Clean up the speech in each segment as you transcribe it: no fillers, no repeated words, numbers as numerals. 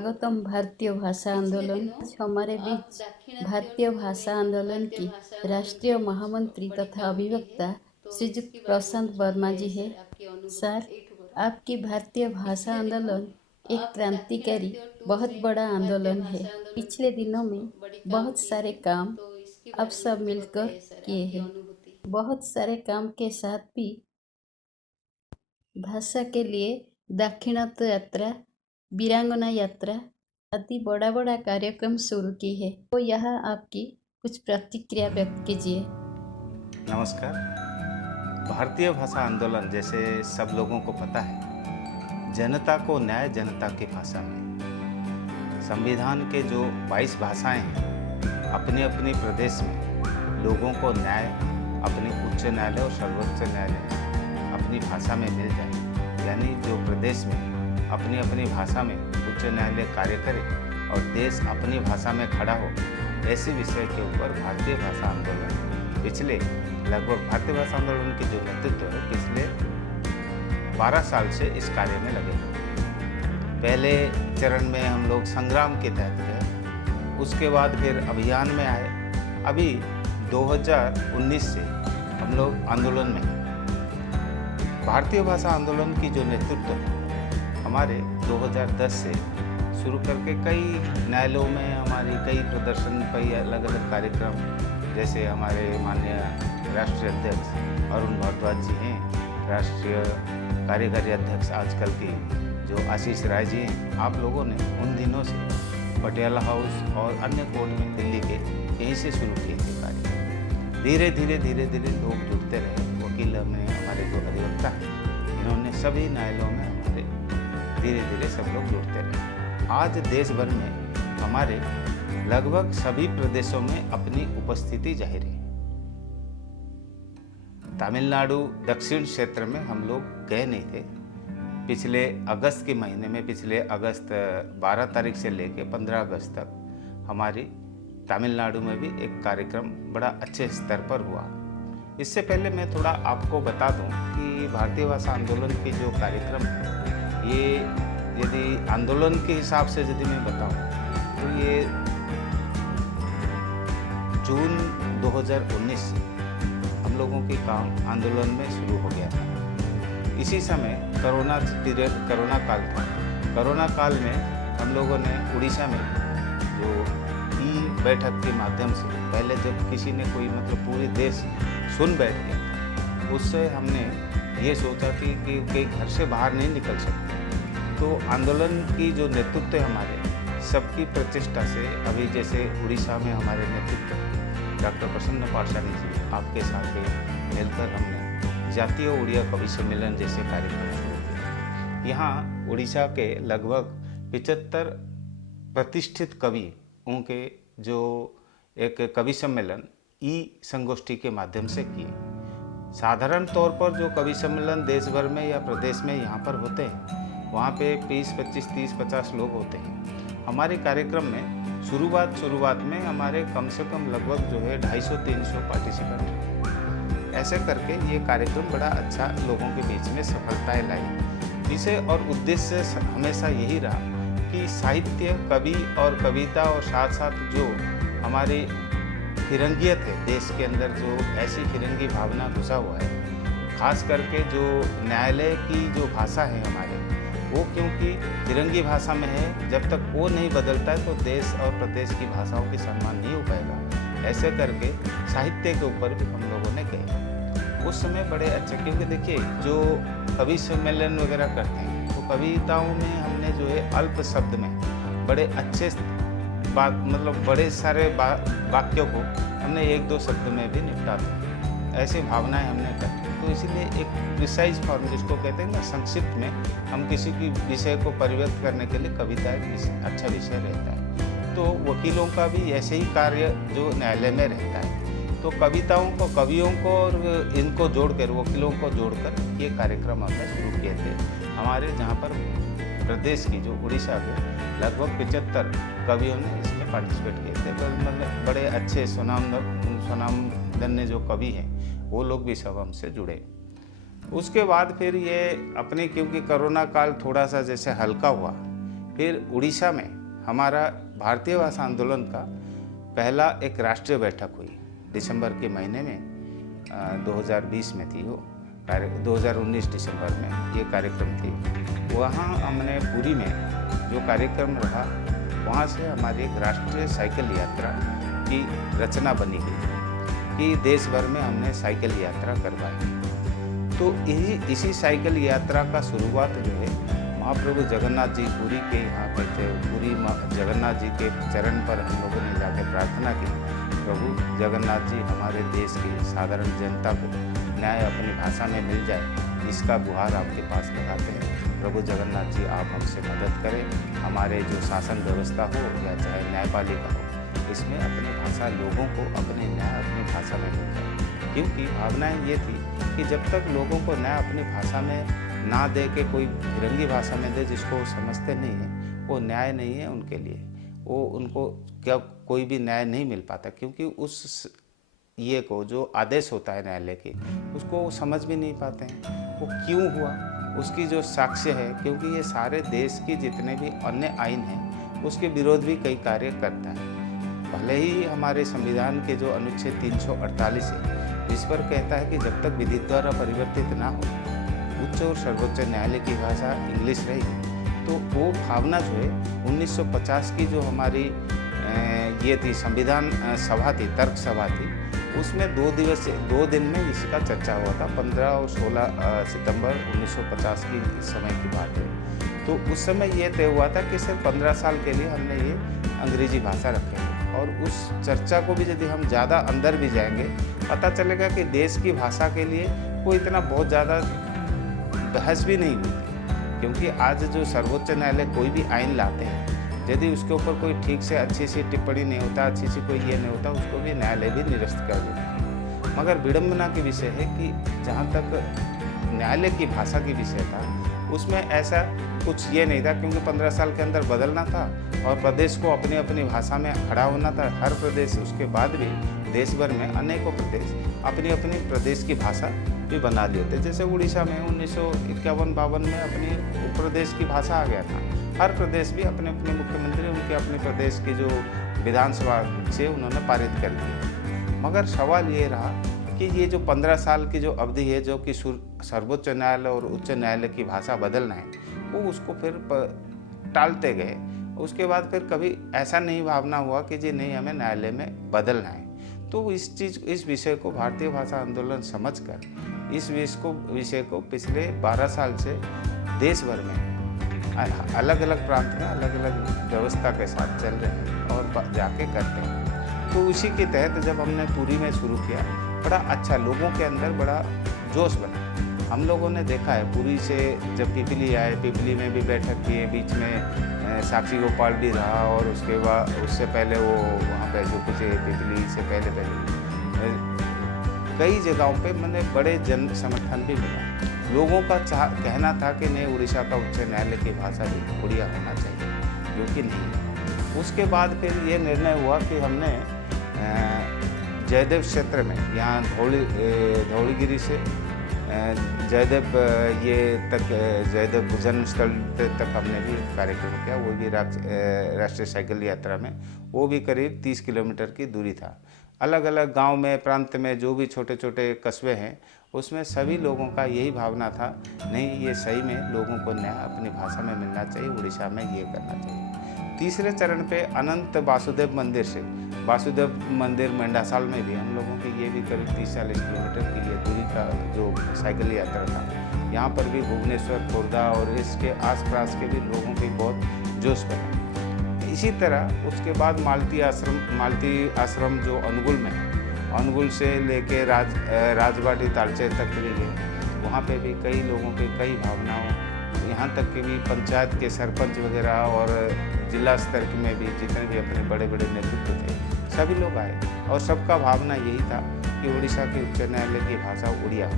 स्वागतम भारतीय भाषा आंदोलन। आज हमारे बीच भारतीय भाषा आंदोलन की राष्ट्रीय महामंत्री तथा अभिवक्ता श्रीयुक्त प्रशांत वर्मा जी है। सर, आपकी भारतीय भाषा आंदोलन एक क्रांतिकारी बहुत बड़ा आंदोलन है। पिछले दिनों में बहुत सारे काम आप सब मिलकर किए हैं। बहुत सारे काम के साथ भी भाषा के लिए दाक्षिणात्य यात्रा, वीरांगना यात्रा आदि बड़ा बड़ा कार्यक्रम शुरू की है। तो यहाँ आपकी कुछ प्रतिक्रिया व्यक्त कीजिए। नमस्कार। भारतीय भाषा आंदोलन जैसे सब लोगों को पता है, जनता को न्याय जनता की भाषा में। संविधान के जो 22 भाषाएं हैं, अपने अपने प्रदेश में लोगों को न्याय अपनी उच्च न्यायालय और सर्वोच्च न्यायालय अपनी भाषा में मिल जाए, यानी जो प्रदेश में अपनी अपनी भाषा में उच्च न्यायालय कार्य करे और देश अपनी भाषा में खड़ा हो, ऐसे विषय के ऊपर भारतीय भाषा आंदोलन पिछले लगभग भारतीय भाषा आंदोलन की जो नेतृत्व है पिछले 12 साल से इस कार्य में लगे हैं। पहले चरण में हम लोग संग्राम के तहत गए, उसके बाद फिर अभियान में आए। अभी 2019 से हम लोग आंदोलन में हैं। भारतीय भाषा आंदोलन की जो नेतृत्व है हमारे 2010 से शुरू करके कई न्यायालयों में हमारी कई प्रदर्शन, कई अलग अलग कार्यक्रम, जैसे हमारे माननीय राष्ट्रीय अध्यक्ष अरुण भारद्वाज जी हैं, राष्ट्रीय कार्यकारी अध्यक्ष आजकल की जो आशीष राय जी हैं, आप लोगों ने उन दिनों से पटियाला हाउस और अन्य कोर्ट में दिल्ली के यहीं से शुरू किए थे कार्य। धीरे धीरे लोग जुड़ते रहे। वकील में हमारे जो अधिवक्ता हैं, इन्होंने सभी न्यायालयों में हमारे धीरे धीरे सब लोग जुड़ते रहे। आज देश भर में हमारे लगभग सभी प्रदेशों में अपनी उपस्थिति जाहिर है। तमिलनाडु दक्षिण क्षेत्र में हम लोग गए नहीं थे। पिछले अगस्त के महीने में, पिछले अगस्त 12 तारीख से लेकर 15 अगस्त तक हमारी तमिलनाडु में भी एक कार्यक्रम बड़ा अच्छे स्तर पर हुआ। इससे पहले मैं थोड़ा आपको बता दूं कि भारतीय भाषा आंदोलन के जो कार्यक्रम है, ये यदि आंदोलन के हिसाब से यदि मैं बताऊं तो ये जून 2019 से हम लोगों के काम आंदोलन में शुरू हो गया था। इसी समय कोरोना पीरियड, कोरोना काल था। कोरोना काल में हम लोगों ने उड़ीसा में जो ई बैठक के माध्यम से, पहले जब किसी ने कोई पूरे देश सुन बैठ गया, उससे हमने ये सोचा कि घर से बाहर नहीं निकल सकते। तो आंदोलन की जो नेतृत्व है हमारे सबकी प्रचेष्टा से, अभी जैसे उड़ीसा में हमारे नेतृत्व डॉक्टर प्रसन्न पाठशाली जी, आपके साथ मिलकर हमने जातीय उड़िया कवि सम्मेलन जैसे कार्यक्रम शुरू किए। यहाँ उड़ीसा के लगभग 75 प्रतिष्ठित कवियों के जो एक कवि सम्मेलन ई संगोष्ठी के माध्यम से किए। साधारण तौर पर जो कवि सम्मेलन देश भर में या प्रदेश में यहाँ पर होते हैं, वहाँ पे 20, 25, 30, 50 लोग होते हैं। हमारे कार्यक्रम में शुरुआत में हमारे कम से कम लगभग जो है 250-300 पार्टिसिपेंट। ऐसे करके ये कार्यक्रम बड़ा अच्छा लोगों के बीच में सफलताएं लाई। विषय और उद्देश्य हमेशा यही रहा कि साहित्य, कवि और कविता और साथ साथ जो हमारी फिरंगियत है देश के अंदर, जो ऐसी फिरंगी भावना घुसा हुआ है, खास करके जो न्यायालय की जो भाषा है हमारे, वो क्योंकि फिरंगी भाषा में है, जब तक वो नहीं बदलता है तो देश और प्रदेश की भाषाओं की सम्मान नहीं हो पाएगा। ऐसे करके साहित्य के ऊपर भी हम लोगों ने गए। उस समय बड़े अच्छे, क्योंकि देखिए जो कवि सम्मेलन वगैरह करते हैं तो कविताओं में हमने जो है अल्प शब्द में बड़े अच्छे बात, बड़े सारे वाक्यों को हमने 1-2 शब्द में भी निपटा दिया। ऐसी भावनाएं हमने कर, तो इसीलिए एक प्रिसाइज फॉर्म जिसको कहते हैं ना, संक्षिप्त में हम किसी की विषय को परिव्यक्त करने के लिए कविता एक अच्छा विषय रहता है। तो वकीलों का भी ऐसे ही कार्य जो न्यायालय में रहता है, तो कविताओं को, कवियों को और इनको जोड़कर, वकीलों को जोड़कर ये कार्यक्रम हमने शुरू किए थे। हमारे जहाँ पर प्रदेश की जो उड़ीसा के लगभग 75 कवियों ने इसमें पार्टिसिपेट किए थे। तो बड़े अच्छे स्वनामधन्य जो कवि हैं वो लोग भी सब हमसे जुड़े। उसके बाद फिर ये अपने, क्योंकि कोरोना काल थोड़ा सा जैसे हल्का हुआ, फिर उड़ीसा में हमारा भारतीय भाषा आंदोलन का पहला एक राष्ट्रीय बैठक हुई दिसंबर के महीने में 2020 में थी वो 2019 दिसंबर में ये कार्यक्रम थी। वहाँ हमने पुरी में जो कार्यक्रम रहा वहाँ से हमारी एक राष्ट्रीय साइकिल यात्रा की रचना बनी गई कि देश भर में हमने साइकिल यात्रा करवाई। तो इसी साइकिल यात्रा का शुरुआत जो है महाप्रभु जगन्नाथ जी पुरी के यहाँ पे थे। पुरी जगन्नाथ जी के चरण पर हम लोगों ने जाकर प्रार्थना की, प्रभु जगन्नाथ जी हमारे देश की साधारण जनता को न्याय अपनी भाषा में मिल जाए, इसका गुहार आपके पास लगाते हैं। प्रभु जगन्नाथ जी आप हमसे मदद करें, हमारे जो शासन व्यवस्था हो या चाहे न्यायपालिका हो, इसमें अपनी भाषा लोगों को अपने न्याय अपनी भाषा में मिल जाए। क्योंकि भावनाएं ये थी कि जब तक लोगों को न्याय अपनी भाषा में ना दे के कोई फिरंगी भाषा में दे जिसको वो समझते नहीं है, वो न्याय नहीं है उनके लिए। वो उनको क्या कोई भी न्याय नहीं मिल पाता, क्योंकि उस ये को जो आदेश होता है न्यायालय के उसको वो समझ भी नहीं पाते हैं वो क्यों हुआ, उसकी जो साक्ष्य है। क्योंकि ये सारे देश की जितने भी अन्य आइन हैं उसके विरोध भी कई कार्य करता है। भले ही हमारे संविधान के जो अनुच्छेद 348 है इस पर कहता है कि जब तक विधि द्वारा परिवर्तित ना हो उच्च और सर्वोच्च न्यायालय की भाषा इंग्लिश रहेगी, तो वो भावना जो है 1950 की जो हमारी ये थी संविधान सभा थी, तर्क सभा थी, उसमें 2 दिन में इसका चर्चा हुआ था। 15 और 16 सितंबर 1950 की समय की बात है। तो उस समय ये तय हुआ था कि सिर्फ 15 साल के लिए हमने ये अंग्रेजी भाषा रखेंगे। और उस चर्चा को भी यदि हम ज़्यादा अंदर भी जाएंगे पता चलेगा कि देश की भाषा के लिए कोई इतना बहुत ज़्यादा बहस भी नहीं हुई, क्योंकि आज जो सर्वोच्च न्यायालय कोई भी आइन लाते हैं यदि उसके ऊपर कोई ठीक से अच्छी सी टिप्पणी नहीं होता, अच्छी सी कोई ये नहीं होता, उसको भी न्यायालय भी निरस्त कर देता है। मगर विडम्बना के विषय है कि जहाँ तक न्यायालय की भाषा की विषय था उसमें ऐसा कुछ ये नहीं था, क्योंकि 15 साल के अंदर बदलना था और प्रदेश को अपनी अपनी भाषा में खड़ा होना था। हर प्रदेश उसके बाद भी देश भर में अनेकों प्रदेश अपनी अपनी प्रदेश की भाषा भी बना लिए थे। जैसे उड़ीसा में 1951-52 में अपनी प्रदेश की भाषा आ गया था। हर प्रदेश भी अपने अपने मुख्यमंत्री उनके अपने प्रदेश की जो विधानसभा से उन्होंने पारित कर दिया। मगर सवाल ये रहा कि ये जो 15 साल की जो अवधि है जो कि सर्वोच्च न्यायालय और उच्च न्यायालय की भाषा बदलना है, वो उसको फिर टालते गए। उसके बाद फिर कभी ऐसा नहीं भावना हुआ कि जी नहीं हमें न्यायालय में बदलना है। तो इस विषय को भारतीय भाषा आंदोलन समझकर इस विषय को पिछले 12 साल से देश भर में अलग अलग प्रांत में अलग अलग व्यवस्था के साथ चल रहे हैं और जाके करते हैं। तो उसी के तहत जब हमने पुरी में शुरू किया, बड़ा अच्छा लोगों के अंदर बड़ा जोश बना। हम लोगों ने देखा है पुरी से जब पिपली आए, पिपली में भी बैठक किए, बीच में साक्षी गोपाल भी रहा और उसके बाद उससे पहले वो वहाँ पे जो कुछ पिपली से पहले कई जगहों पे मैंने बड़े जन समर्थन भी मिला। लोगों का कहना था कि नहीं उड़ीसा का उच्च न्यायालय की भाषा ही उड़िया होना चाहिए, जो कि नहीं है। उसके बाद फिर ये निर्णय हुआ कि हमने जयदेव क्षेत्र में यहाँ धौलीगिरी से जयदेव ये तक जयदेव जन्मस्थल तक हमने भी कार्यक्रम किया। वो भी राष्ट्रीय साइकिल यात्रा में वो भी करीब 30 किलोमीटर की दूरी था। अलग अलग गांव में प्रांत में जो भी छोटे छोटे कस्बे हैं उसमें सभी लोगों का यही भावना था, नहीं ये सही में लोगों को न्याय अपनी भाषा में मिलना चाहिए, उड़ीसा में ये करना चाहिए। तीसरे चरण पे अनंत वासुदेव मंदिर से वासुदेव मंदिर मेंढासाल में भी हम लोगों की ये भी करीब 30-40 किलोमीटर की ये दूरी का जो साइकिल यात्रा था। यहाँ पर भी भुवनेश्वर, खुर्दा और इसके आसपास के भी लोगों की बहुत जोश बना। इसी तरह उसके बाद मालती आश्रम जो अनुगुल में, अनुगुल से लेके राजबाड़ी तालचे तक भी गए। वहाँ पे भी कई लोगों की कई भावनाओं, यहाँ तक कि भी पंचायत के सरपंच वगैरह और जिला स्तर में भी जितने भी अपने बड़े बड़े नेतृत्व थे सभी लोग आए और सबका भावना यही था कि उड़ीसा के उच्च न्यायालय की भाषा उड़िया हो।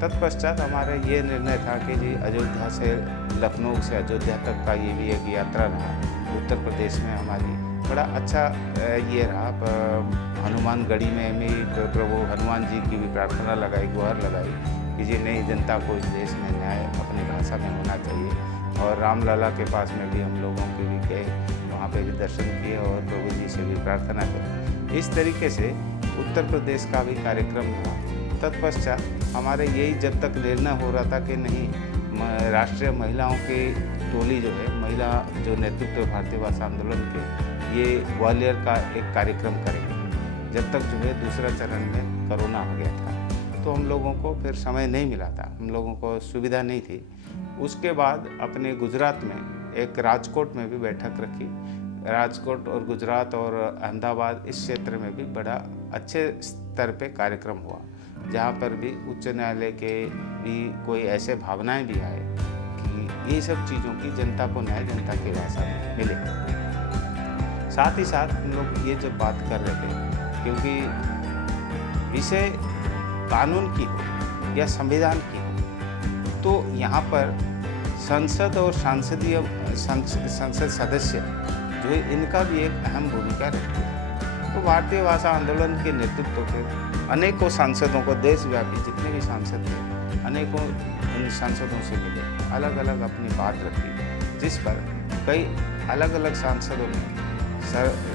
तत्पश्चात हमारा ये निर्णय था कि जी अयोध्या से लखनऊ से अयोध्या तक का ये भी एक यात्रा रहा। उत्तर प्रदेश में हमारी बड़ा अच्छा ये रहा। हनुमानगढ़ी में भी प्रभु हनुमान जी की भी प्रार्थना लगाई, गुहार लगाई कि जी नई जनता को इस देश में न्याय अपनी भाषा में होना चाहिए। और रामलला के पास में भी हम लोगों के भी गए, वहाँ पे भी दर्शन किए और प्रभु जी से भी प्रार्थना करी। इस तरीके से उत्तर प्रदेश का भी कार्यक्रम हुआ। तत्पश्चात हमारे यही जब तक निर्णय हो रहा था कि नहीं राष्ट्रीय महिलाओं की टोली जो है, महिला जो नेतृत्व भारतीय भाषा आंदोलन के, ये ग्वालियर का एक कार्यक्रम करेंगे। जब तक जो है दूसरा चरण में कोरोना हो गया था, तो हम लोगों को फिर समय नहीं मिला था, हम लोगों को सुविधा नहीं थी। उसके बाद अपने गुजरात में एक राजकोट में भी बैठक रखी। राजकोट और गुजरात और अहमदाबाद इस क्षेत्र में भी बड़ा अच्छे स्तर पे कार्यक्रम हुआ, जहाँ पर भी उच्च न्यायालय के भी कोई ऐसे भावनाएं भी आए कि ये सब चीज़ों की जनता को न्याय जनता की भाषा में मिले। साथ ही साथ हम लोग ये जब बात कर रहे थे, क्योंकि विषय कानून की हो या संविधान की हो, तो यहाँ पर संसद और संसद सदस्य जो है, इनका भी एक अहम भूमिका रहती है। तो भारतीय भाषा आंदोलन के नेतृत्व पे अनेकों सांसदों को, देशव्यापी जितने भी सांसद थे, अनेकों उन सांसदों से मिले, अलग अलग अपनी बात रखी, जिस पर कई अलग अलग सांसदों ने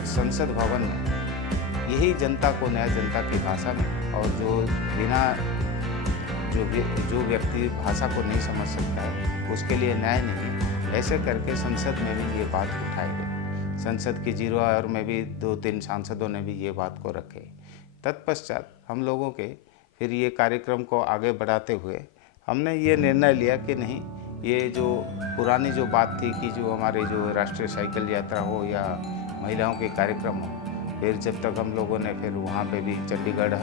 संसद भवन में यही जनता को न्याय जनता की भाषा में, और जो बिना जो व्यक्ति भाषा को नहीं समझ सकता है उसके लिए न्याय नहीं, ऐसे करके संसद में भी ये बात उठाई गई। संसद की 0 आवर में भी 2-3 सांसदों ने भी ये बात को रखे। तत्पश्चात हम लोगों के फिर ये कार्यक्रम को आगे बढ़ाते हुए हमने ये निर्णय लिया कि नहीं, ये जो पुरानी जो बात थी कि जो हमारे जो राष्ट्रीय साइकिल यात्रा हो या महिलाओं के कार्यक्रम हो, फिर जब तक हम लोगों ने फिर वहाँ पे भी चंडीगढ़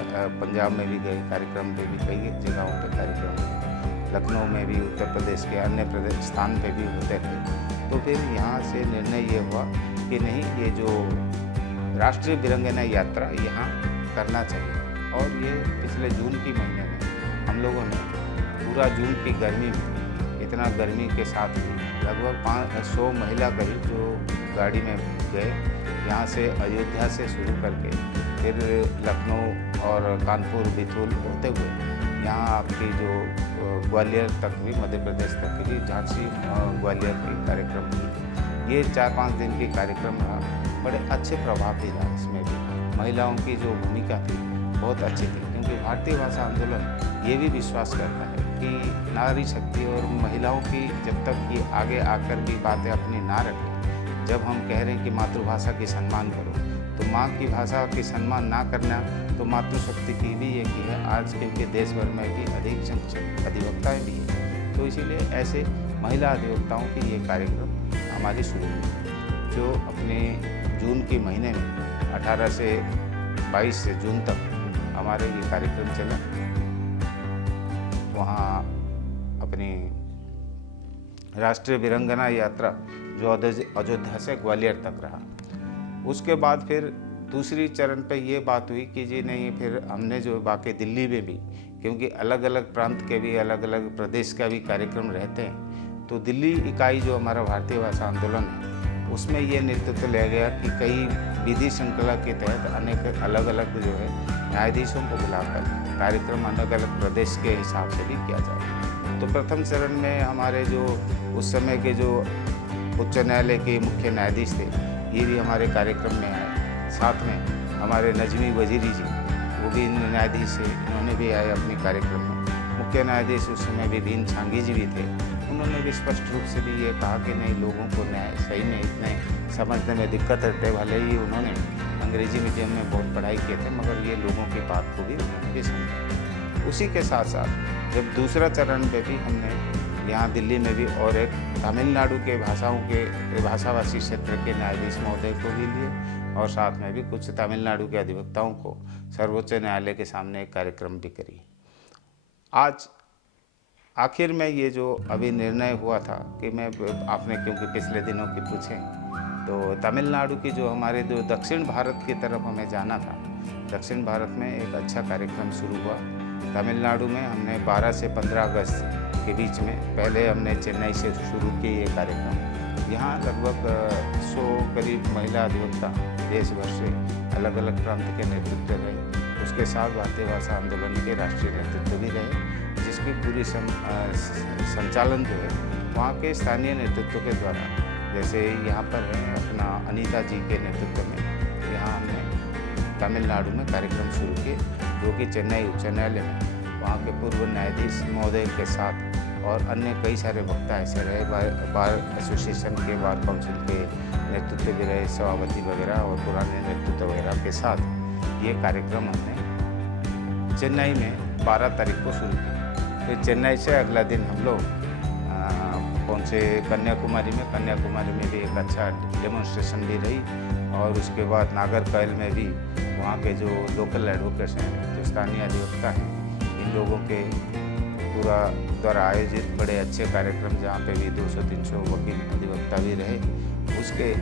पंजाब में भी गए, कार्यक्रम पे भी कई जगहों पे कार्यक्रम हुए, लखनऊ में भी, उत्तर प्रदेश के अन्य स्थान पे भी होते थे। तो फिर यहाँ से निर्णय ये हुआ कि नहीं, ये जो राष्ट्रीय वीरांगना यात्रा यहाँ करना चाहिए। और ये पिछले जून के महीने में हम लोगों ने पूरा जून की गर्मी में, इतना गर्मी के साथ भी लगभग 500 महिला करीब जो गाड़ी में गए, यहाँ से अयोध्या से शुरू करके फिर लखनऊ और कानपुर बिथुल होते हुए यहाँ आपकी जो ग्वालियर तक भी, मध्य प्रदेश तक भी, झांसी और ग्वालियर के कार्यक्रम की। ये 4-5 दिन की कार्यक्रम रहा, बड़े अच्छे प्रभाव भी रहा। इसमें भी महिलाओं की जो भूमिका थी बहुत अच्छी थी, क्योंकि भारतीय भाषा आंदोलन ये भी विश्वास करता है कि नारी शक्ति और महिलाओं की जब तक ये आगे आकर भी बातें अपनी ना रखें, जब हम कह रहे हैं कि मातृभाषा की सम्मान करो, तो माँ की भाषा की सम्मान ना करना तो मातृशक्ति की भी एक ही है। आज क्योंकि देश भर में भी अधिक अधिवक्ताएँ भी हैं, तो इसीलिए ऐसे महिला अधिवक्ताओं की ये कार्यक्रम हमारी शुरू हुई, जो अपने जून के महीने में 18 से 22 से जून तक हमारे ये कार्यक्रम चला। वहाँ अपनी राष्ट्रीय वीरांगना यात्रा जो अयोध्या से ग्वालियर तक रहा। उसके बाद फिर दूसरी चरण पे ये बात हुई कि जी नहीं, फिर हमने जो बाकी दिल्ली में भी, क्योंकि अलग अलग प्रांत के भी, अलग अलग प्रदेश का भी कार्यक्रम रहते हैं, तो दिल्ली इकाई जो हमारा भारतीय भाषा आंदोलन है, उसमें ये नेतृत्व लिया गया कि कई विधि श्रृंखला के तहत अनेक अलग अलग जो है न्यायाधीशों को बुलाकर कार्यक्रम अलग अलग प्रदेश के हिसाब से भी किया जाए। तो प्रथम चरण में हमारे जो उस समय के जो उच्च न्यायालय के मुख्य न्यायाधीश थे, ये भी हमारे कार्यक्रम में आए। साथ में हमारे नजमी वजीरी जी, वो भी न्यायाधीश थे, इन्होंने भी आए अपने कार्यक्रम में। मुख्य न्यायाधीश उस समय विधीन छांगी जी भी थे, उन्होंने भी स्पष्ट रूप से भी ये कहा कि नहीं, लोगों को न्याय सही में इतने समझने में दिक्कत रहते, भले ही उन्होंने अंग्रेजी मीडियम में बहुत पढ़ाई किए थे, मगर ये लोगों की बात को भी उन्होंने भी समझा। उसी के साथ साथ जब दूसरा चरण पे भी हमने यहाँ दिल्ली में भी और एक तमिलनाडु के भाषाभाषी क्षेत्र के न्यायाधीश महोदय को भी लिए, और साथ में भी कुछ तमिलनाडु के अधिवक्ताओं को सर्वोच्च न्यायालय के सामने एक कार्यक्रम भी करी। आज आखिर में ये जो अभी निर्णय हुआ था कि मैं, आपने क्योंकि पिछले दिनों की पूछे, तो तमिलनाडु की जो हमारे जो दक्षिण भारत की तरफ हमें जाना था, दक्षिण भारत में एक अच्छा कार्यक्रम शुरू हुआ। तमिलनाडु में हमने 12 से 15 अगस्त के बीच में पहले हमने चेन्नई से शुरू किए ये कार्यक्रम। यहाँ लगभग 100 करीब महिला अधिवक्ता देश भर से अलग अलग प्रांत के नेतृत्व रहे। उसके साथ भारतीय भाषा आंदोलन के राष्ट्रीय नेतृत्व भी रहे, जिसकी पूरी संचालन जो है वहाँ के स्थानीय नेतृत्व के द्वारा, जैसे यहाँ पर है अपना अनीता जी के नेतृत्व में, यहाँ हमने तमिलनाडु में कार्यक्रम शुरू किए, जो कि चेन्नई उच्च न्यायालय में वहाँ के पूर्व न्यायाधीश महोदय के साथ और अन्य कई सारे वक्ता ऐसे रहे, बार एसोसिएशन के, बार काउंसिल के नेतृत्व भी रहे, सभापति वगैरह और पुराने नेतृत्व वगैरह के साथ ये कार्यक्रम हमने चेन्नई में 12 तारीख को शुरू किया। फिर चेन्नई से अगला दिन हम लोग पहुँचे कन्याकुमारी में भी एक अच्छा डेमोन्स्ट्रेशन भी रही, और उसके बाद नागरकोइल में भी वहाँ के जो लोकल एडवोकेट्स हैं, जो स्थानीय अधिवक्ता हैं, इन लोगों के पूरा द्वारा आयोजित बड़े अच्छे कार्यक्रम, जहाँ पे भी 200-300 वकील अधिवक्ता भी रहे। उसके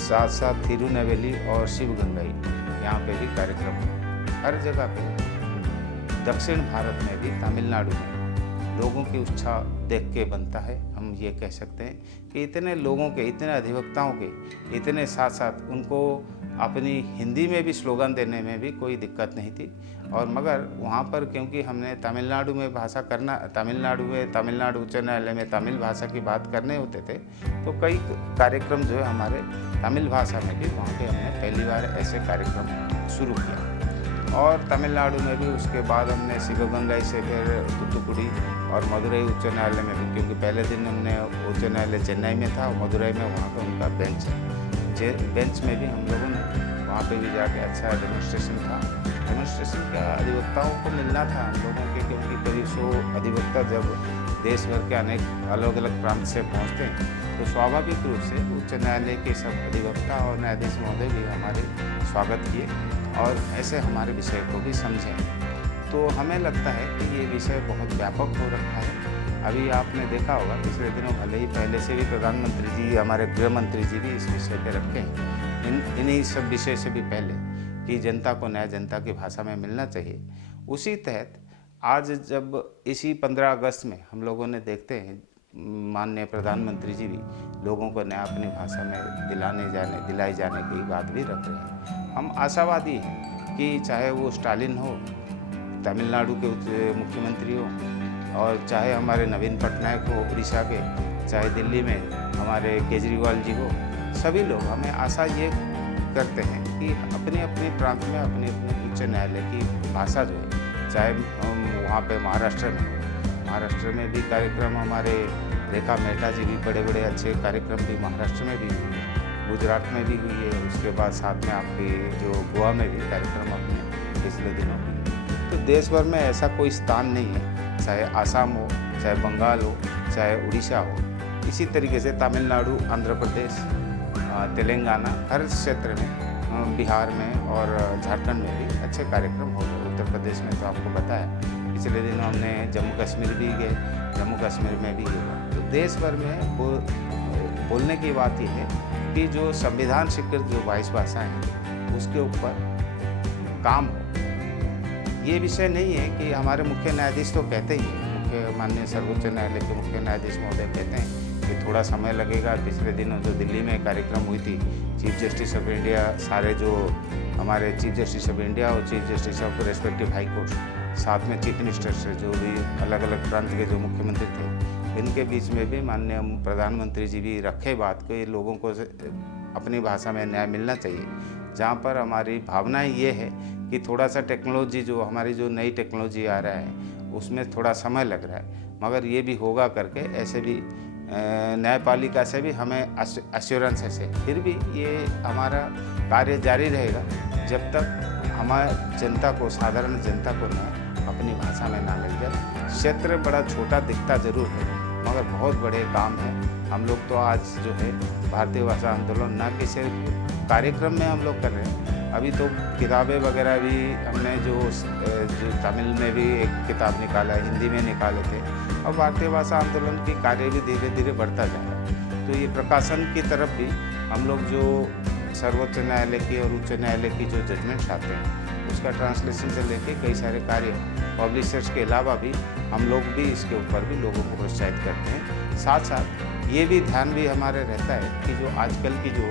साथ साथ तिरुनेलवेली और शिवगंगाई यहाँ पे भी कार्यक्रम, हर जगह पे दक्षिण भारत में भी तमिलनाडु में लोगों की उत्साह देख के बनता है। हम ये कह सकते हैं कि इतने लोगों के, इतने अधिवक्ताओं के, इतने साथ साथ उनको अपनी हिंदी में भी स्लोगन देने में भी कोई दिक्कत नहीं थी। और मगर वहाँ पर क्योंकि हमने तमिलनाडु में भाषा करना, तमिलनाडु उच्च न्यायालय में तमिल भाषा की बात करने होते थे, तो कई कार्यक्रम जो है हमारे तमिल भाषा में भी वहाँ पे हमने पहली बार ऐसे कार्यक्रम शुरू किया। और तमिलनाडु में भी उसके बाद हमने शिवगंगाई से फिर तूतुकुड़ी और मदुरई उच्च न्यायालय में भी, क्योंकि पहले दिन हमने उच्च न्यायालय चेन्नई में था और मदुरई में वहाँ का उनका बेंच है, बेंच में भी हम लोगों ने वहाँ पे भी जाके अच्छा डेमोन्स्ट्रेशन था। डेमोन्स्ट्रेशन का अधिवक्ताओं को मिलना था हम लोगों के, क्योंकि करीब 100 अधिवक्ता जब देश भर के अनेक अलग अलग प्रांत से पहुँचते हैं, तो स्वाभाविक रूप से उच्च न्यायालय के सब अधिवक्ता और न्यायाधीश महोदय भी हमारे स्वागत किए और ऐसे हमारे विषय को भी समझें। तो हमें लगता है कि ये विषय बहुत व्यापक हो रखा है। अभी आपने देखा होगा पिछले दिनों, भले ही पहले से भी प्रधानमंत्री जी, हमारे गृह मंत्री जी भी इस विषय पे रखे हैं, इन्हीं सब विषय से भी पहले, कि जनता को न्याय जनता की भाषा में मिलना चाहिए। उसी तहत आज जब इसी 15 अगस्त में हम लोगों ने देखते हैं माननीय प्रधानमंत्री जी भी लोगों को न्याय अपनी भाषा में दिलाई जाने की बात भी रख रहे हैं। हम आशावादी हैं कि चाहे वो स्टालिन हो, तमिलनाडु के मुख्यमंत्री हो, और चाहे हमारे नवीन पटनायक हो उड़ीसा के, चाहे दिल्ली में हमारे केजरीवाल जी हो, सभी लोग हमें आशा ये करते हैं कि अपने अपने प्रांत में अपने अपने उच्च न्यायालय की भाषा जो है, चाहे वहाँ पे महाराष्ट्र में भी कार्यक्रम, हमारे रेखा मेहता जी भी बड़े बड़े अच्छे कार्यक्रम भी महाराष्ट्र में भी हुए, गुजरात में भी हुई है, उसके बाद साथ में आपके जो गोवा में भी कार्यक्रम अपने पिछले दिनों हुए। तो देश भर में ऐसा कोई स्थान नहीं है, चाहे आसाम हो, चाहे बंगाल हो, चाहे उड़ीसा हो, इसी तरीके से तमिलनाडु, आंध्र प्रदेश, तेलंगाना, हर क्षेत्र में, बिहार में और झारखंड में भी अच्छे कार्यक्रम हो गए। उत्तर प्रदेश में तो आपको बताया, पिछले दिनों हमने जम्मू कश्मीर भी गए, जम्मू कश्मीर में भी हुआ। तो देश भर में बोलने की बात यह है कि जो संविधान स्वीकृत जो 22 भाषाएँ हैं उसके ऊपर काम हो। ये विषय नहीं है कि हमारे मुख्य न्यायाधीश तो कहते ही हैं, माननीय सर्वोच्च न्यायालय के मुख्य न्यायाधीश महोदय कहते हैं कि थोड़ा समय लगेगा। पिछले दिनों जो दिल्ली में कार्यक्रम हुई थी, चीफ जस्टिस ऑफ इंडिया, सारे जो हमारे चीफ जस्टिस ऑफ इंडिया और chief justice of respective high court, साथ में चीफ मिनिस्टर से जो भी अलग अलग प्रांत के जो मुख्यमंत्री थे, इनके बीच में भी माननीय प्रधानमंत्री जी भी रखे बात को, ये लोगों को अपनी भाषा में न्याय मिलना चाहिए। जहाँ पर हमारी भावनाएं ये है कि थोड़ा सा टेक्नोलॉजी, जो हमारी जो नई टेक्नोलॉजी आ रहा है उसमें थोड़ा समय लग रहा है, मगर ये भी होगा करके, ऐसे भी न्यायपालिका से भी हमें अश्योरेंस है। फिर भी ये हमारा कार्य जारी रहेगा जब तक हमारे जनता को, साधारण जनता को न्याय अपनी भाषा में ना मिल जाए। क्षेत्र बड़ा छोटा दिखता जरूर है, मगर बहुत बड़े काम है। हम लोग तो आज जो है भारतीय भाषा आंदोलन न कि सिर्फ कार्यक्रम में हम लोग कर रहे हैं, अभी तो किताबें वगैरह भी हमने जो तमिल में भी एक किताब निकाला, हिंदी में निकाले थे, और भारतीय भाषा आंदोलन की कार्य भी धीरे धीरे बढ़ता जा रहा है। तो ये प्रकाशन की तरफ भी हम लोग जो सर्वोच्च न्यायालय की और उच्च न्यायालय की जो जजमेंट्स आते हैं उसका ट्रांसलेशन से लेके कई सारे कार्य पब्लिशर्स के अलावा भी हम लोग भी इसके ऊपर भी लोगों को प्रोत्साहित करते हैं। साथ साथ ये भी ध्यान भी हमारे रहता है कि जो आजकल की जो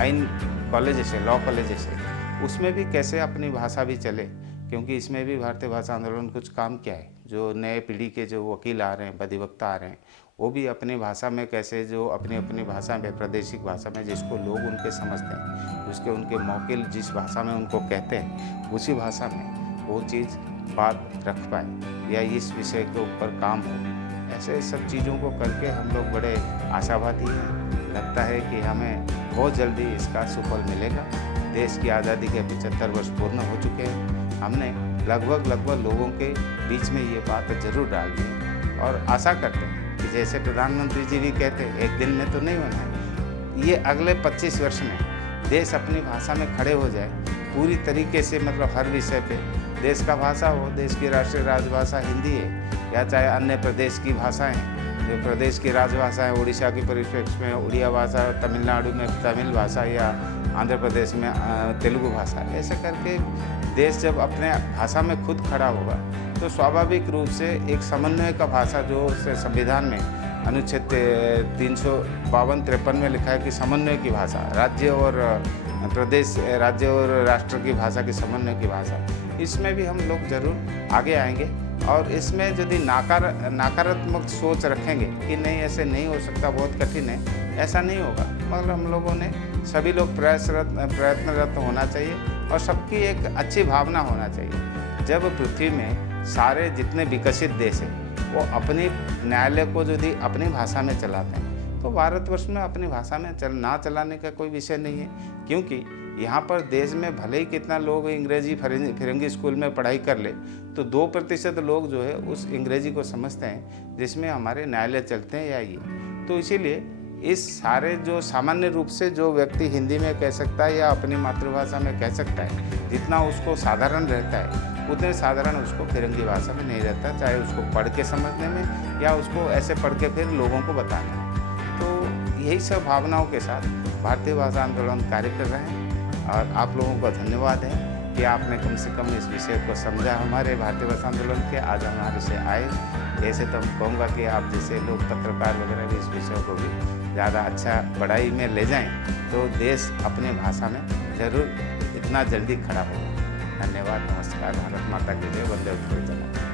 आइन कॉलेजेस है, लॉ कॉलेजेस है, उसमें भी कैसे अपनी भाषा भी चले, क्योंकि इसमें भी भारतीय भाषा आंदोलन कुछ काम किया है। जो नए पीढ़ी के जो वकील आ रहे हैं, अधिवक्ता आ रहे हैं, वो भी अपनी भाषा में कैसे, जो अपनी अपनी भाषा में, प्रादेशिक भाषा में जिसको लोग उनके समझते हैं, उसके उनके मौके जिस भाषा में उनको कहते हैं, उसी भाषा में वो चीज़ बात रख पाए या इस विषय के ऊपर काम हो। ऐसे सब चीज़ों को करके हम लोग बड़े आशावादी हैं। लगता है कि हमें बहुत जल्दी इसका सुफल मिलेगा। देश की आज़ादी के 75 वर्ष पूर्ण हो चुके हैं। हमने लगभग लोगों के बीच में ये बात ज़रूर डाल दी है और आशा करते हैं कि जैसे प्रधानमंत्री जी भी कहते हैं, एक दिन में तो नहीं होना है, ये अगले 25 वर्ष में देश अपनी भाषा में खड़े हो जाए पूरी तरीके से, मतलब हर विषय पे देश का भाषा हो, देश की राष्ट्रीय राजभाषा हिंदी है या चाहे अन्य प्रदेश की भाषाएं, जो प्रदेश की राजभाषा है, उड़ीसा की परिप्रेक्ष्य में उड़िया भाषा, तमिलनाडु में तमिल भाषा या आंध्र प्रदेश में तेलुगु भाषा, ऐसे करके देश जब अपने भाषा में खुद खड़ा होगा तो स्वाभाविक रूप से एक समन्वय का भाषा, जो संविधान में अनुच्छेद 352-53 में लिखा है कि समन्वय की भाषा, राज्य और प्रदेश, राज्य और राष्ट्र की भाषा की समन्वय की भाषा, इसमें भी हम लोग ज़रूर आगे आएंगे। और इसमें यदि नकारात्मक सोच रखेंगे कि नहीं ऐसे नहीं हो सकता, बहुत कठिन है, ऐसा नहीं होगा। मतलब हम लोगों ने सभी लोग प्रयत्नरत होना चाहिए और सबकी एक अच्छी भावना होना चाहिए। जब पृथ्वी में सारे जितने विकसित देश हैं वो अपनी न्यायालय को यदि अपनी भाषा में चलाते हैं तो भारतवर्ष में अपनी भाषा में ना चलाने का कोई विषय नहीं है। क्योंकि यहाँ पर देश में भले ही कितना लोग अंग्रेजी फिरंगी स्कूल में पढ़ाई कर ले, तो 2% लोग जो है उस अंग्रेजी को समझते हैं जिसमें हमारे न्यायालय चलते हैं या ये। तो इसीलिए इस सारे जो सामान्य रूप से जो व्यक्ति हिंदी में कह सकता है या अपनी मातृभाषा में कह सकता है, जितना उसको साधारण रहता है उतने साधारण उसको फिरंगी भाषा में नहीं रहता, चाहे उसको पढ़ के समझने में या उसको ऐसे पढ़ के फिर लोगों को बताने में। तो यही सब भावनाओं के साथ भारतीय भाषा आंदोलन कार्य कर रहे हैं और आप लोगों का धन्यवाद है कि आपने कम से कम इस विषय को समझा हमारे भारतीय भाषा आंदोलन के, आज हमारे से आए। ऐसे तो मैं कहूँगा कि आप जैसे लोग पत्रकार वगैरह भी इस विषय को भी ज़्यादा अच्छा बढ़ाई में ले जाएं तो देश अपनी भाषा में ज़रूर इतना जल्दी खड़ा होगा। धन्यवाद, नमस्कार, भारत माता की जय, वंदे उत्तम।